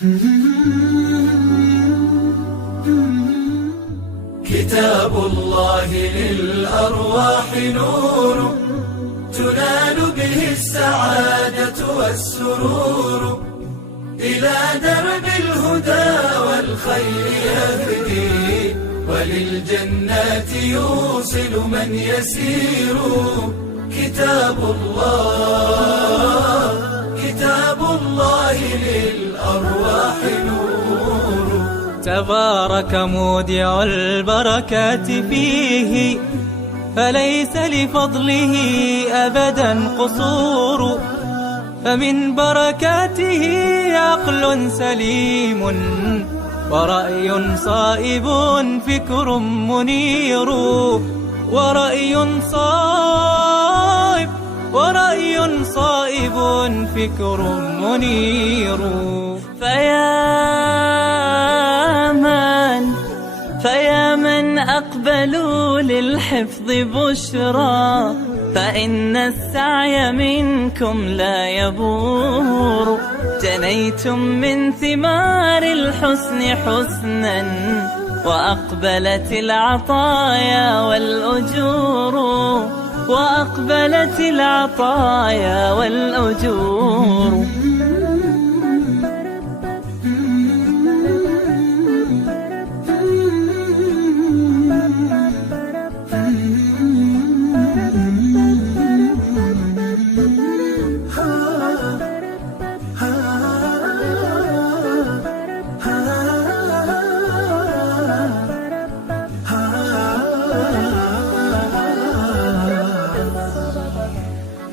كتاب الله للأرواح نور، تنال به السعادة والسرور، إلى درب الهدى والخير يهدي، وللجنات يوصل من يسير. كتاب الله للأرواح نور. تبارك مودع البركات فيه، فليس لفضله أبدا قصور. فمن بركاته عقل سليم، ورأي صائب فكر منير. ورأي صائب فكر منير. فيا من أقبلوا للحفظ بشرى، فإن السعي منكم لا يبور. جنيتم من ثمار الحسن حسنا، وأقبلت العطايا والأجور. وأقبلت العطايا والأجور.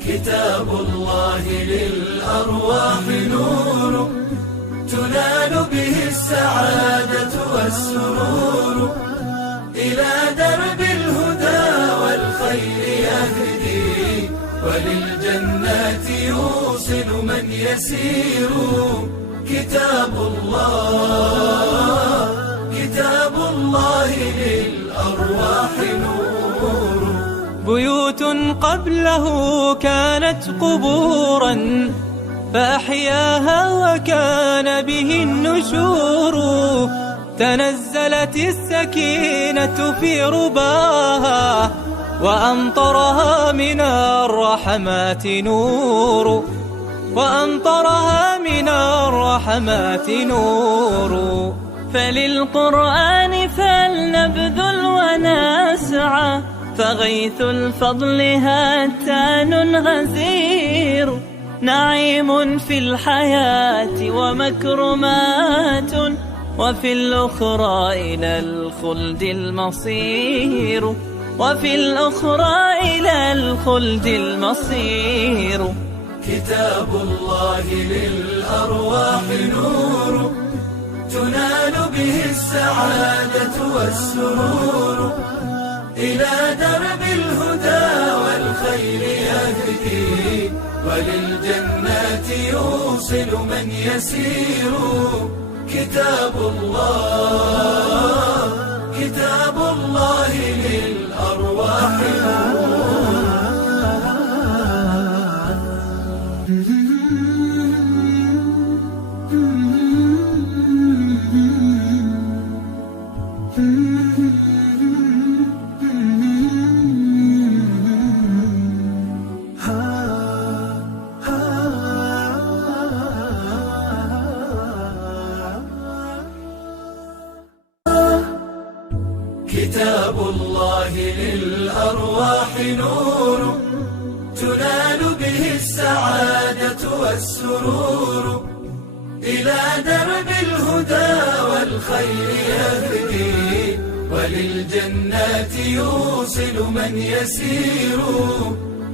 كتاب الله للأرواح نور، تنال به السعادة والسرور، إلى درب الهدى والخير يهدي، وللجنات يوصل من يسير. كتاب الله للأرواح نور. بيوت قبله كانت قبورا، فأحياها وكان به النشور. تنزلت السكينة في رباها، وأمطرها من الرحمات نور. وأمطرها من الرحمات نور. فللقرآن فلنبذل ونسعى، فغيث الفضل هاتان غزير. نعيم في الحياة ومكرمات، وفي الأخرى إلى الخلد المصير. وفي الأخرى إلى الخلد المصير. كتاب الله للأرواح نور، تنال به السعادة والسرور، إلى درب الهدى والخير يهدي، وللجنات يوصل من يسير. كتاب الله للأرواح نور. كتاب الله للأرواح نور، تنال به السعادة والسرور، إلى درب الهدى والخير يهدي، وللجنات يوصل من يسير.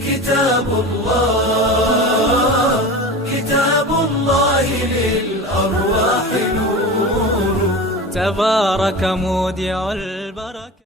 كتاب الله للأرواح نور. تبارك مودع